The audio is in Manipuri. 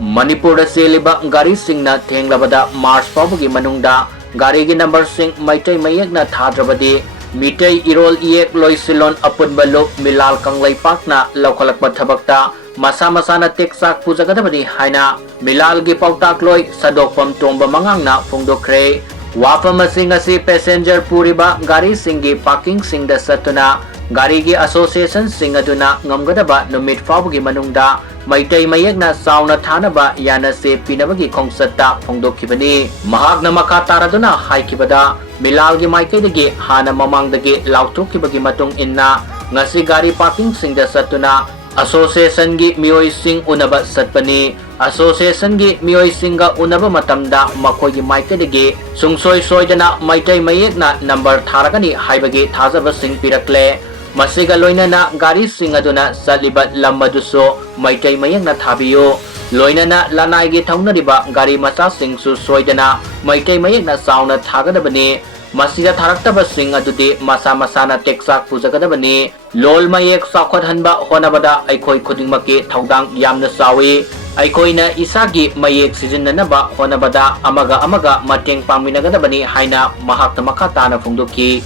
Manipur Seliba Gari Singna Tenglabada Mars Faobagi Manungda Garigi number Sing Meitei Mayekna Thadrabadi Meitei Irol Iek Loisilon Apun Baluk Meelal Kanglai Pakna Lokalak Bathabakta Masana Daitya Pujagadabani Haina Meelal gi Pautak Loi Sadokpam Tomba Mangangna Fungdokre Wafam Singasi passenger Puriba Gari Singi Parking Singda Satuna Garigi Association Singaduna Ngamgadaba Numit Faobagi Manungda Meitei Mayekna Sauna Thanaba Yana Se Pinabagi Kongsata Fongdokibani Mahagna Maka Taraduna Haikibada Meelal gi Maikei Hana Mamangdagi Lautokibagi Matung Inna Ngasi Gari Parking Singda Satuna Association gi Miyoi Sing Unaba Satpani Association gi Miyoi Singa Unaba Matamda Makoi gi Maikei Sungsoi Soidana Meitei Mayekna number Tharagani Haibagi Thazaba Sing Pirakle Masiga Loinana Gari Singaduna Salibat Lamaduso Meitei Mayekna Thabiyo Loinana Lanai gi Thaunariba Gari Macha Singsu Soidana Meitei Mayekna Sauna Thagadabani Masida Tharakta Sing Adudi Masana Daitya Pujagadabani Lol Mayek Sakot Hanba Honabada Aikoi Kudingmaki Thaudang Yamna Sawi Aikoina Isagi Mayek Sizinanaba Honabada Amaga Mateng Pangminagadabani Haina Mahakta Makatana Fungduki